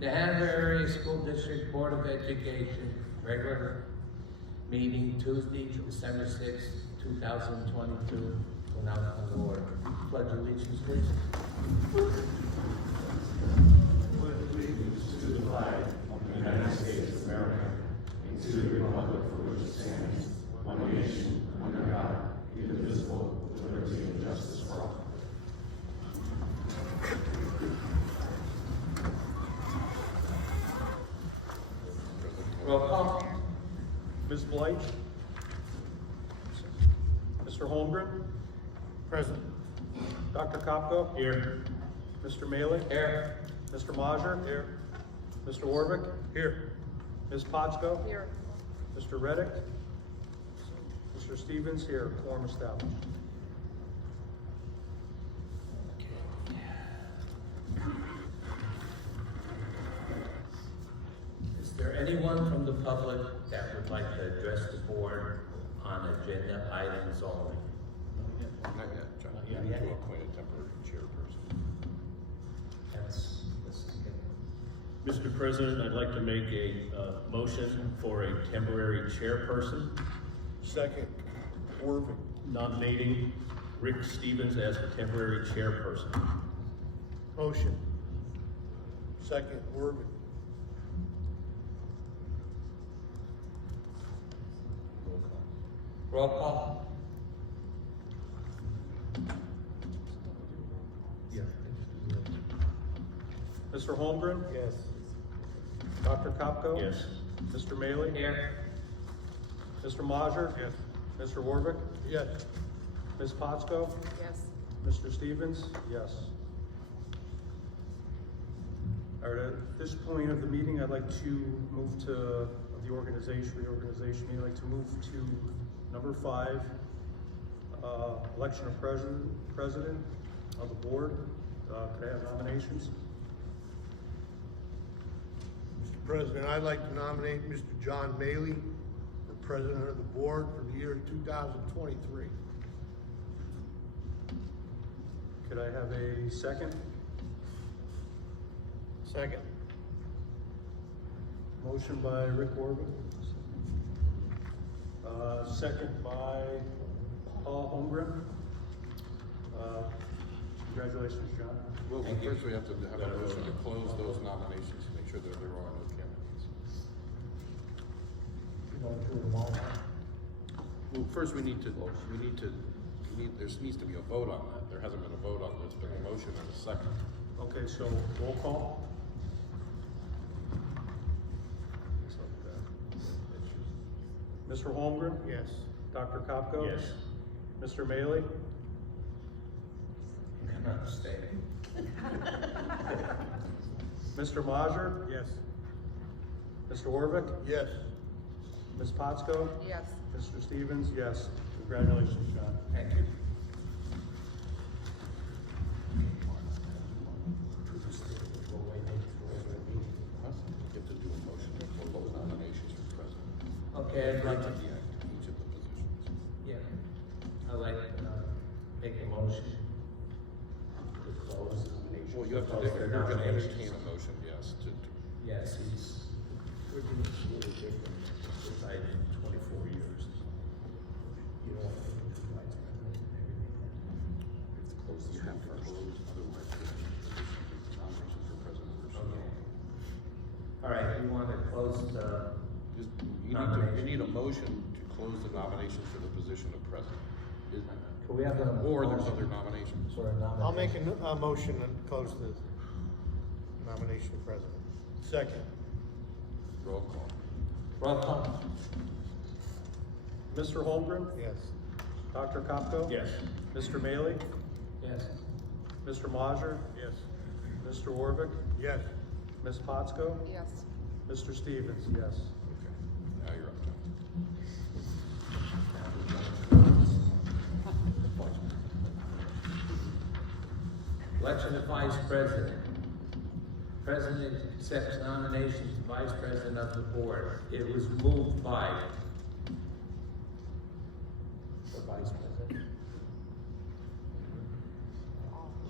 The Hanover Area School District Board of Education, regular meeting Tuesday, December 6, 2022, will now come to order. Pledge allegiance, please. Pledge allegiance to the flag of the United States of America and to the republic for which it stands, one nation, under God, indivisible, with liberty and justice for all. Roll call. Ms. Blight? Mr. Holmgren? Present. Dr. Kopko? Here. Mr. Maley? Here. Mr. Majer? Here. Mr. Warwick? Here. Ms. Potsko? Here. Mr. Reddick? Mr. Stevens? Here. Quorum established. Is there anyone from the public that would like to address the board on agenda items only? Not yet, John. Not We yet. need to appoint a temporary chairperson. That's Mr. President, I'd like to make a motion for a temporary chairperson, Second. Worthing. nominating Rick Stevens as the temporary chairperson. Motion. Second. Worthing. roll call. Yeah. Mr. Holmgren? Yes. Dr. Kopko? Yes. Mr. Maley? Here. Mr. Majer? Yes. Mr. Warwick? Yes. Ms. Potsko? Yes. Mr. Stevens? Yes. All right, at this point of the meeting, I'd like to move to the reorganization meeting. I'd like to move to number 5, election of president of the board. Could I have nominations? Mr. President, I'd like to nominate Mr. John Maley for president of the board for the year 2023. Could I have a second? Second. Motion by Rick Orban. Second by Paul Holmgren. Congratulations, John. Well, first we have to have a motion to close those nominations to make sure that there are no candidates. Well, first there needs to be a vote on that. There hasn't been a vote on this, but a motion and a second. Okay, so roll call. Mr. Holmgren? Yes. Dr. Kopko? Yes. Mr. Maley? I'm not abstaining. Mr. Majer? Yes. Mr. Warwick? Yes. Ms. Potsko? Yes. Mr. Stevens? Yes. Congratulations, John. Thank you. You have to do a motion to close nominations for president. Okay, I'd like to, Each of the positions. yeah, I'd like to make a motion to close nominations. Well, you have to, Close the you're gonna nominations. entertain a motion, yes, to Yes, we're doing this a little different, since I did 24 years. You know, vice president and everything. close this one first. Otherwise, nominations for president or Okay. something. All right, we want to close the, You need a motion to close the nominations for the position of president. can we have a Or there's motion other nominations. for a nomination? I'll make a motion and close the nomination of president. Second. Roll call. Roll call. Mr. Holmgren? Yes. Dr. Kopko? Yes. Mr. Maley? Yes. Mr. Majer? Yes. Mr. Warwick? Yes. Ms. Potsko? Yes. Mr. Stevens? Yes. Okay, now you're up, John. Election of vice president. President accepts nominations to vice president of the board. It was moved by the vice president.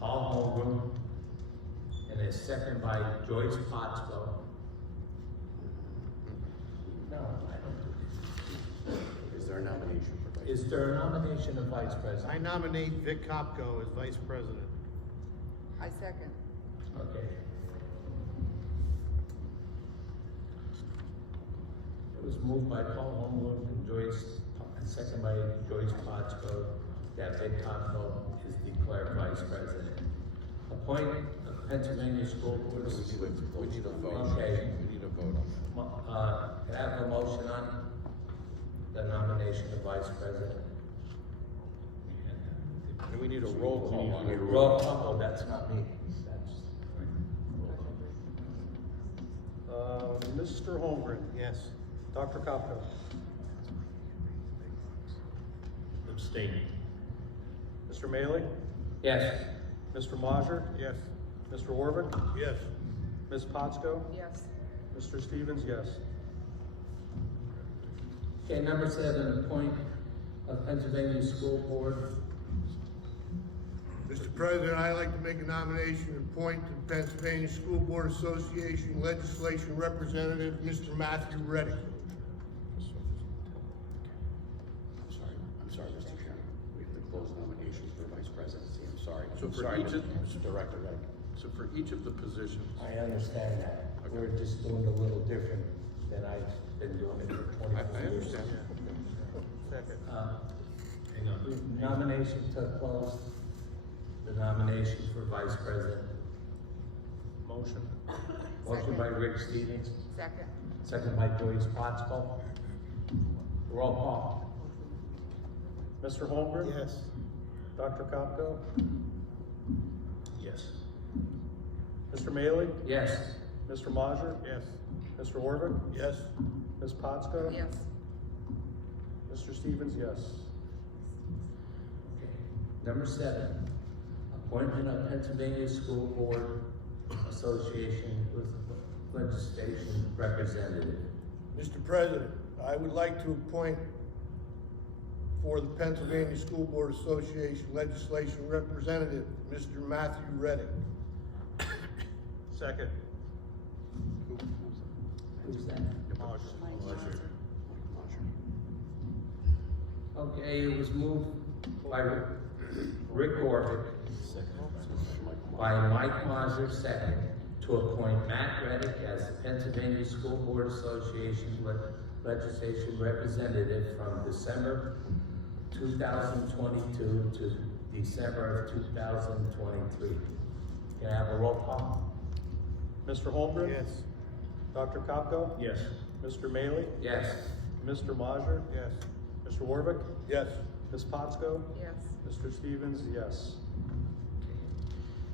Paul Holmgren, and a second by Joyce Pottsville. No, I don't. Is there a nomination for vice? Is there a nomination of vice president? I nominate Vic Kopko as vice president. I second. Okay. It was moved by Paul Holmwood and Joyce, and second by Joyce Pottsville, that Vic Kopko is declared vice president. Appointment of Pennsylvania School Board. We need a vote. Okay. We need a vote on that. Can I have a motion on the nomination of vice president? And we need a roll call on it. Roll call, oh, that's not me. Mr. Holmgren. Yes. Dr. Kopko. Abstaining. Mr. Maley. Yes. Mr. Majer. Yes. Mr. Warvick. Yes. Ms. Potsko. Yes. Mr. Stevens, yes. Okay, number 7, appoint of Pennsylvania School Board. Mr. President, I'd like to make a nomination and appoint to the Pennsylvania School Board Association Legislation Representative, Mr. Matthew Reddick. I'm sorry, Mr. Chairman. We have to close nominations for vice presidency. I'm sorry. So I'm for sorry, each of- Mr. Director Reddick. So for each of the positions, I understand that. We're just doing a little different than I've been doing it for 24 I years. understand. Second. Hang on. Nomination to close the nomination for vice president. Motion. Motion by Rick Stevens, Second. second by Joyce Pottsville. Roll call. Mr. Holmgren. Yes. Dr. Kopko. Yes. Mr. Maley. Yes. Mr. Majer. Yes. Mr. Warvick. Yes. Ms. Potsko. Yes. Mr. Stevens, yes. Number 7, appointment of Pennsylvania School Board Association with legislation representative. Mr. President, I would like to appoint for the Pennsylvania School Board Association Legislation Representative, Mr. Matthew Reddick. Second. Who's that? Mike Johnson. Okay, it was moved by Rick Orvick, by Mike Mazer, second, to appoint Matt Reddick as the Pennsylvania School Board Association legislation representative from December 2022 to December of 2023. Can I have a roll call? Mr. Holmgren. Yes. Dr. Kopko. Yes. Mr. Maley. Yes. Mr. Majer. Yes. Mr. Warvick. Yes. Ms. Potsko. Yes. Mr. Stevens, yes.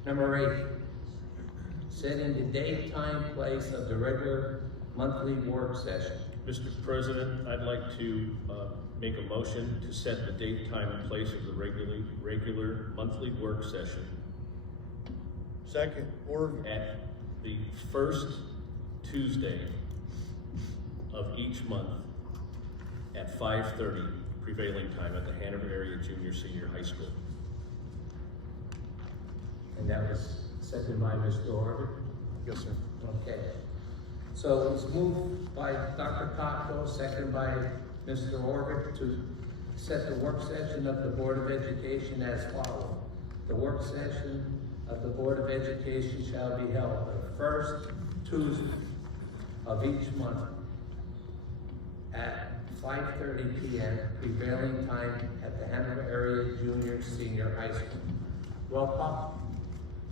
Number 8, setting the date, time, place of the regular monthly work session. Mr. President, I'd like to make a motion to set the date, time, and place of the regular monthly work session Second. Orvick. at the first Tuesday of each month at 5:30 prevailing time at the Hanover Area Junior Senior High School. And that was seconded by Mr. Orvick. Yes, sir. Okay. So it's moved by Dr. Cottrell, seconded by Mr. Orvick to set the work session of the Board of Education as follows. The work session of the Board of Education shall be held the first Tuesday of each month at 5:30 p.m. prevailing time at the Hanover Area Junior Senior High School. Roll call.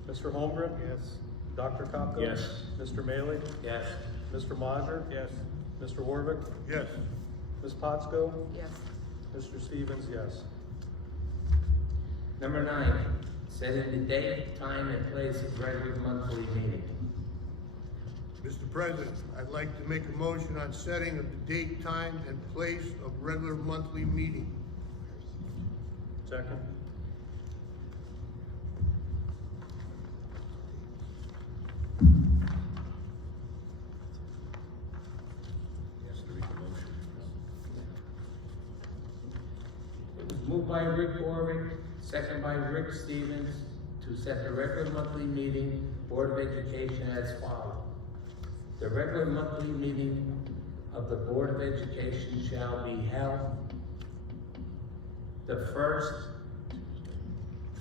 Mr. Holmgren. Yes. Dr. Kopko. Yes. Mr. Maley. Yes. Mr. Majer. Yes. Mr. Warvick. Yes. Ms. Potsko. Yes. Mr. Stevens, yes. Number 9, setting the date, time, and place of regular monthly meeting. Mr. President, I'd like to make a motion on setting of the date, time, and place of regular monthly meeting. Second. Yes, to read the motion. It was moved by Rick Orvick, second by Rick Stevens, to set the regular monthly meeting Board of Education as follows. The regular monthly meeting of the Board of Education shall be held the first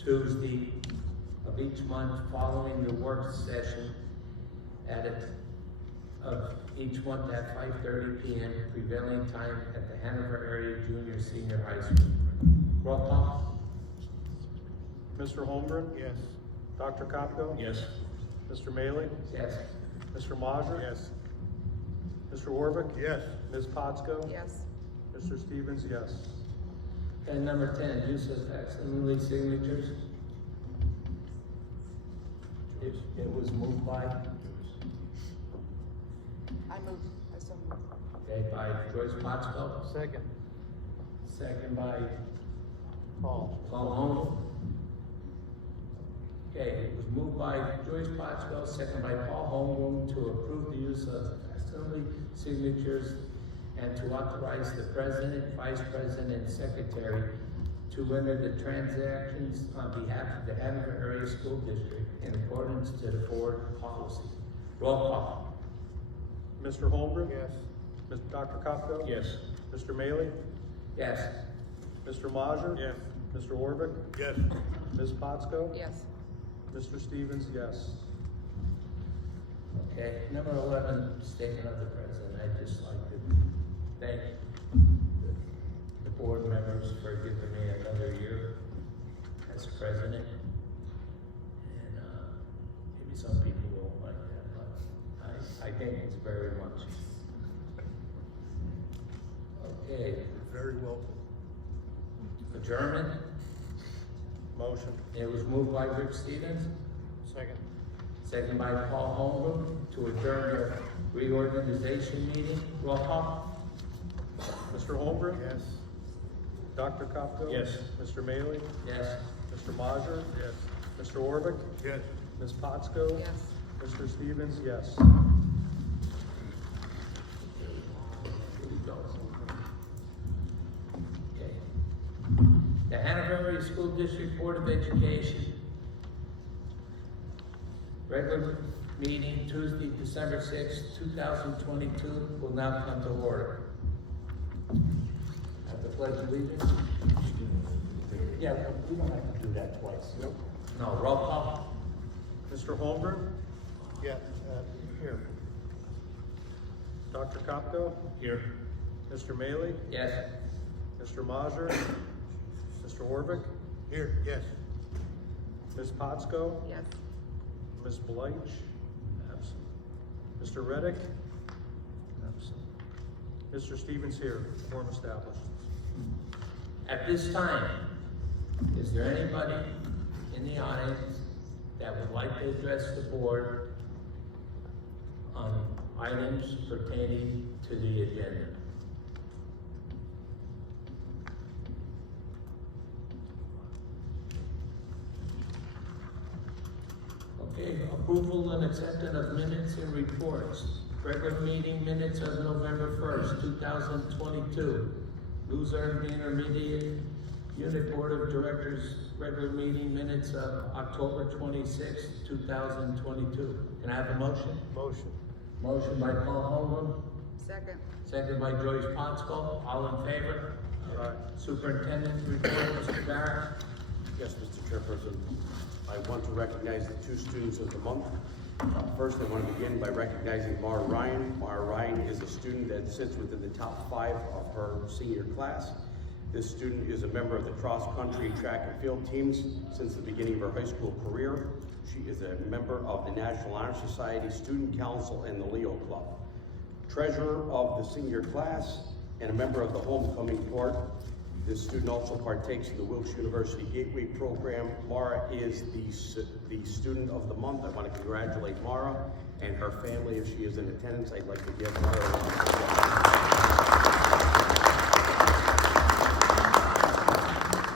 Tuesday of each month following the work session of each month at 5:30 p.m. prevailing time at the Hanover Area Junior Senior High School. Roll call. Mr. Holmgren? Yes. Dr. Kopko? Yes. Mr. Maley? Yes. Mr. Mazur? Yes. Mr. Warvick? Yes. Ms. Potsko? Yes. Mr. Stevens, yes. And number 10, use of facsimile signatures. It was moved by, I so move. okay, by Joyce Potsko, Second. second by Paul. Paul Holm. Okay, it was moved by Joyce Potsko, second by Paul Holm to approve the use of facsimile signatures and to authorize the president, vice president, and secretary to enter the transactions on behalf of the Hanover Area School District in accordance to the board policy. Roll call. Mr. Holmgren? Yes. Dr. Kopko? Yes. Mr. Maley? Yes. Mr. Mazur? Yes. Mr. Warvick? Yes. Ms. Potsko? Yes. Mr. Stevens, yes. Okay, number 11, statement of the president. I'd just like to thank the board members for giving me another year as president. And maybe some people won't like that, but I think it's very much. Okay, Very welcome. adjournment. Motion. It was moved by Rick Stevens, Second. second by Paul Holmgren to adjourn the reorganization meeting. Roll call. Mr. Holmgren? Yes. Dr. Kopko? Yes. Mr. Maley? Yes. Mr. Mazur? Yes. Mr. Warvick? Yes. Ms. Potsko? Yes. Mr. Stevens, yes. Here we go. Okay. The Hanover Area School District Board of Education, regular meeting Tuesday, December 6, 2022, will now come to order. At the Pledge of Allegiance? Yeah, we don't have to do that twice. Nope. No, roll call. Mr. Holmgren? Yes. Here. Dr. Kopko? Here. Mr. Maley? Yes. Mr. Mazur? Mr. Warvick? Here. Yes. Ms. Potsko? Yes. Ms. Bleich? Absent. Mr. Reddick? Absent. Mr. Stevens here, form established. At this time, is there anybody in the audience that would like to address the board on items pertaining to the agenda? Okay, approval and acceptance of minutes and reports. Regular meeting minutes of November 1st, 2022. Luzerne Intermediate Unit Board of Directors, regular meeting minutes of October 26th, 2022. Can I have a motion? Motion. Motion by Paul Second. Holmgren, second by Joyce Potsko. All in favor? Aye. Superintendent's report, Mr. Barrett. Yes, Mr. Chairperson. I want to recognize the two students of the month. First, I want to begin by recognizing Mara Ryan. Mara Ryan is a student that sits within the top 5 of her senior class. This student is a member of the cross-country track and field teams since the beginning of her high school career. She is a member of the National Honor Society, Student Council, and the Leo Club. Treasurer of the senior class and a member of the homecoming court. This student also partakes in the Wilkes University Gateway Program. Mara is the student of the month. I want to congratulate Mara and her family. If she is in attendance, I'd like to give Mara a round of applause.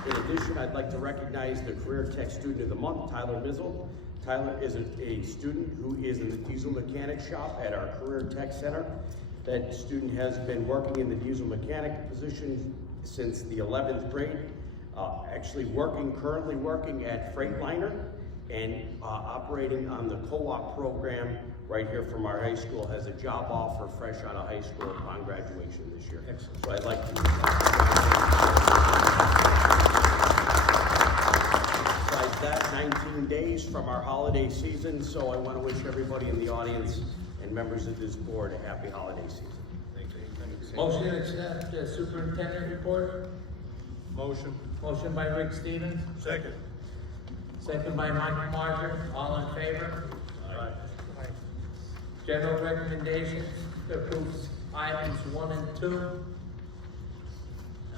In addition, I'd like to recognize the Career Tech Student of the Month, Tyler Mizzle. Tyler is a student who is in the diesel mechanic shop at our Career Tech Center. That student has been working in the diesel mechanic position since the 11th grade, currently working at Freightliner, and operating on the co-op program right here from our high school, has a job offer fresh out of high school upon graduation this year. Excellent. So I'd like to. Besides that, 19 days from our holiday season, so I want to wish everybody in the audience and members of this board a happy holiday season. Thank you. Motion to accept the superintendent report. Motion. Motion by Rick Stevens, Second. second by Mike Marger. All in favor? Aye. General recommendations to approve items 1 and 2.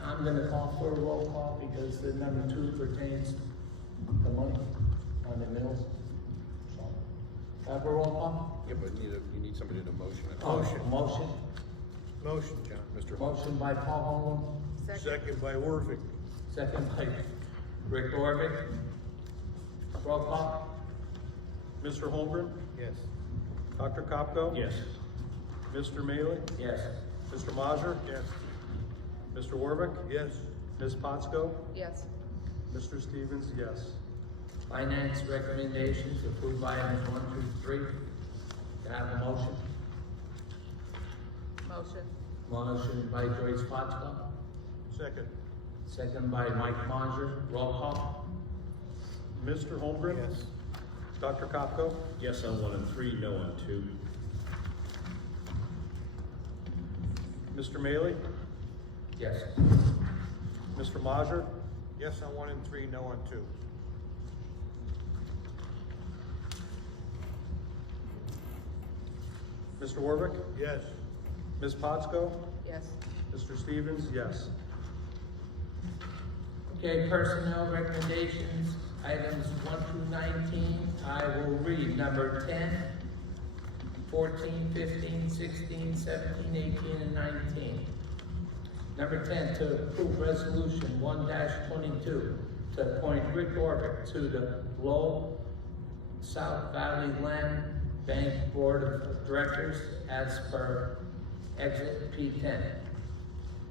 I'm gonna call for a roll call because the number 2 pertains to money on the mills. So, have a roll call? Yeah, but you need somebody to motion it. Motion. Motion, John. Mr. Holmes. Motion by Paul Second by Werfing. Holman, second by Rick Orvick. Roll call? Mr. Holmgren, Yes. Dr. Kopko. Yes. Mr. Maley, Yes. Mr. Mazur. Yes. Mr. Warwick, Yes. Ms. Potsko, Yes. Mr. Stevens, yes. Finance recommendations, approve items 1 through 3. Can I have a motion? Motion. Motion by Joyce Foxcott, Second. second by Mike Manger. Roll call? Mr. Holmgren. Yes. Dr. Kopko, Yes on 1 and 3, no on 2. Mr. Maley, Yes. Mr. Mazur, Yes on 1 and 3, no on 2. Mr. Warwick, Yes. Ms. Potsko, Yes. Mr. Stevens, yes. Okay, personnel recommendations, items 1 through 19. I will read number 10, 14, 15, 16, 17, 18, and 19. Number 10, to approve resolution 1-22 to appoint Rick Orvick to the Lowell South Valley Land Bank Board of Directors as per exit P10.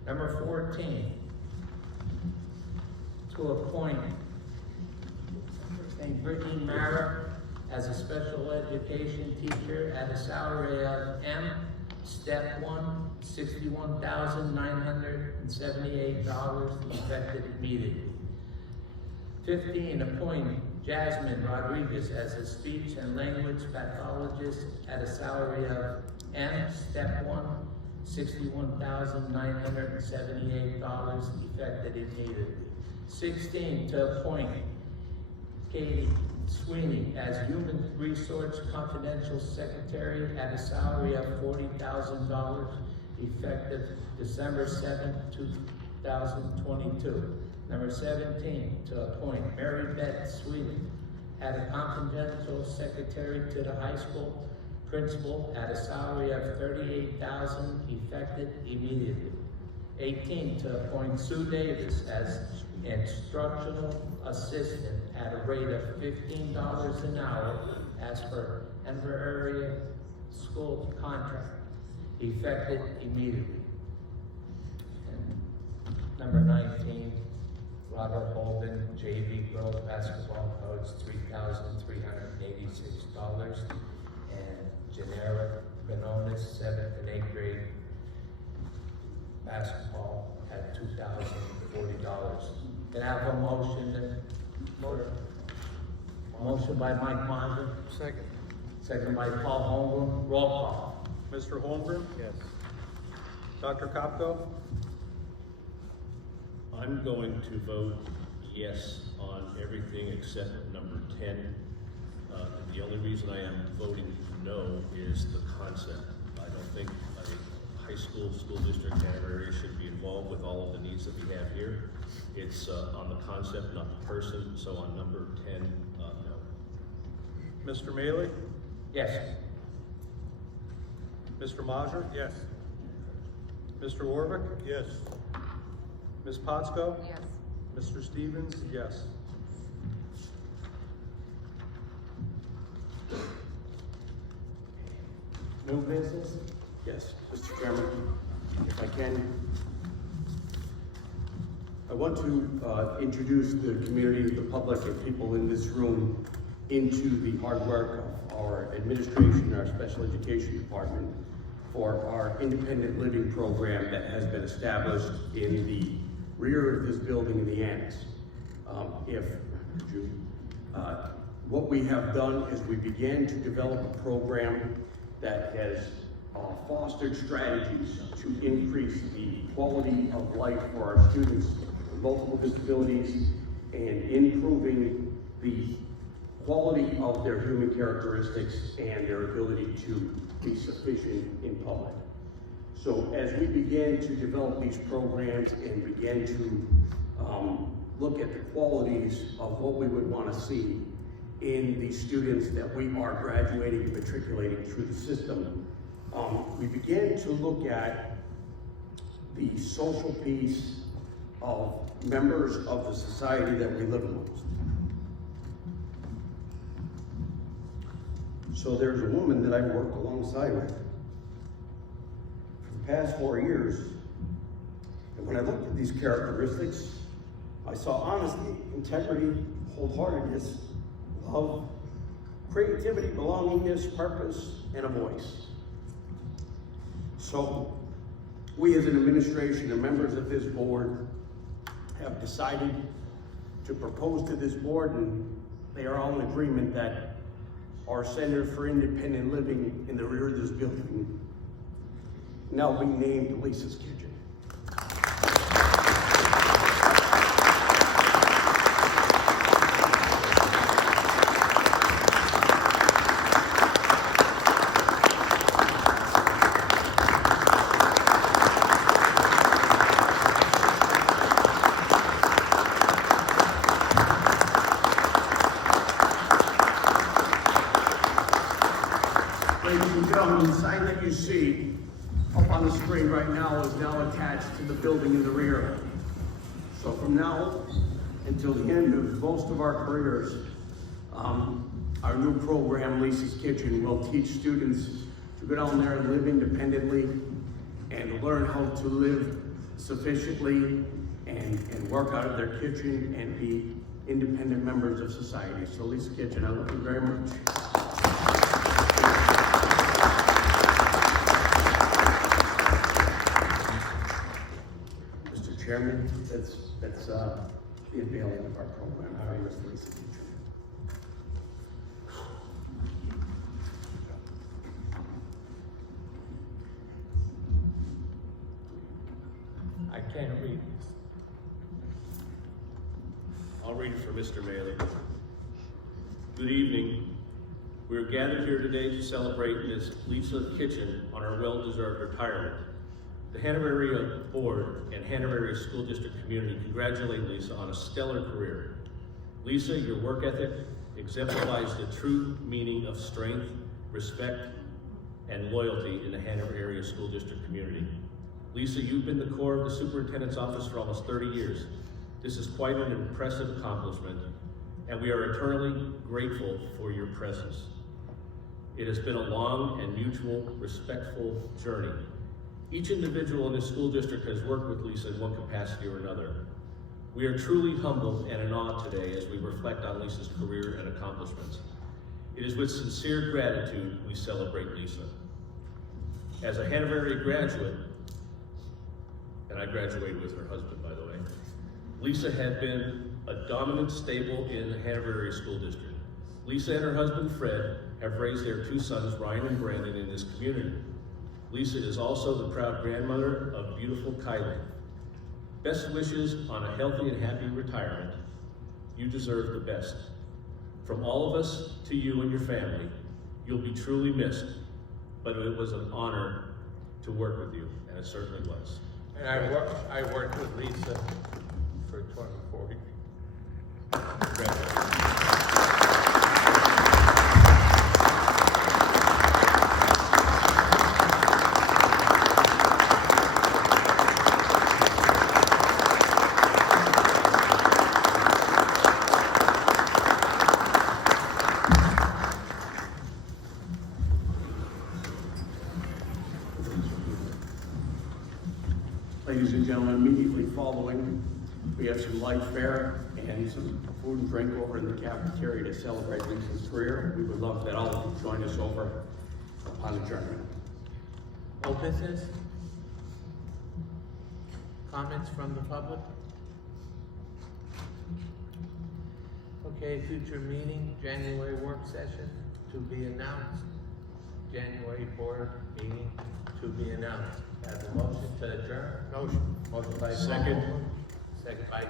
Number 14, to appoint Brittany Mara as a special education teacher at a salary of step 1, $61,978 effective immediately. 15, appoint Jasmine Rodriguez as a speech and language pathologist at a salary of step 1, $61,978 effective immediately. 16, to appoint Katie Sweeney as Human Resource Confidential Secretary at a salary of $40,000 effective December 7, 2022. Number 17, to appoint Mary Beth Sweeney as a confidential secretary to the high school principal at a salary of $38,000 effective immediately. 18, to appoint Sue Davis as instructional assistant at a rate of $15 an hour as per Denver area school contract, effective immediately. And number 19, Robert Holden, JV girls basketball coach, $3,386, and Genera Benonis, 7th and 8th grade basketball at $2,040. Can I have a motion? Motion by Mike Mander, Second. second by Paul Holmgren. Roll call. Mr. Holmgren, Yes. Dr. Kopko, I'm going to vote yes on everything except number 10. And the only reason I am voting no is the concept. I don't think a high school district in our area should be involved with all of the needs that we have here. It's on the concept, not the person, so on number 10, no. Mr. Maley, Yes. Mr. Mazur, Yes. Mr. Warwick, Yes. Ms. Potsko, Yes. Mr. Stevens, yes. New business? Yes, Mr. Chairman, if I can. I want to introduce the community, the public, and people in this room into the hard work of our administration, our special education department, for our independent living program that has been established in the rear of this building in the annex. What we have done is we began to develop a program that has fostered strategies to increase the quality of life for our students with multiple disabilities and improving the quality of their human characteristics and their ability to be sufficient in public. So as we began to develop these programs and began to look at the qualities of what we would want to see in the students that we are graduating and matriculating through the system, we began to look at the social piece of members of the society that we live amongst. So there's a woman that I've worked alongside with for the past 4 years, and when I looked at these characteristics, I saw honesty, integrity, wholeheartedness, love, creativity, belongingness, purpose, and a voice. So we as an administration and members of this board have decided to propose to this board, and they are all in agreement, that our Center for Independent Living in the rear of this building now be named Lisa's Kitchen. Ladies and gentlemen, the sign that you see up on the screen right now is now attached to the building in the rear. So from now until the end of most of our careers, our new program, Lisa's Kitchen, will teach students to go down there and live independently and learn how to live sufficiently and work out of their kitchen and be independent members of society. So Lisa's Kitchen, I love you very much. Chairman, that's the unveiling of our program. I can't read. I'll read it for Mr. Maley. Good evening. We are gathered here today to celebrate Ms. Lisa Kitchen on her well-deserved retirement. The Hanover Area Board and Hanover Area School District community congratulate Lisa on a stellar career. Lisa, your work ethic exemplifies the true meaning of strength, respect, and loyalty in the Hanover Area School District community. Lisa, you've been the core of the superintendent's office for almost 30 years. This is quite an impressive accomplishment, and we are eternally grateful for your presence. It has been a long and mutual, respectful journey. Each individual in this school district has worked with Lisa in one capacity or another. We are truly humbled and in awe today as we reflect on Lisa's career and accomplishments. It is with sincere gratitude we celebrate Lisa. As a Hanover Area graduate, and I graduated with her husband, by the way, Lisa had been a dominant staple in the Hanover Area School District. Lisa and her husband, Fred, have raised their 2 sons, Ryan and Brandon, in this community. Lisa is also the proud grandmother of beautiful Kylie. Best wishes on a healthy and happy retirement. You deserve the best. From all of us to you and your family, you'll be truly missed, but it was an honor to work with you, and it certainly was. And I worked with Lisa for 24 years. Congratulations. Ladies and gentlemen, immediately following We have some light fare and some food and drink over in the cafeteria to celebrate Lisa's career. We would love that all of you join us over upon adjournment. Old business? Comments from the public? Okay, future meeting, January work session to be announced. January board meeting to be announced. Have a motion to adjourn? Motion. Motion by Second. Paul, second by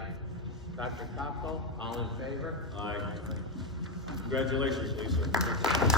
Dr. Capo, all in favor? Aye. Congratulations, Lisa.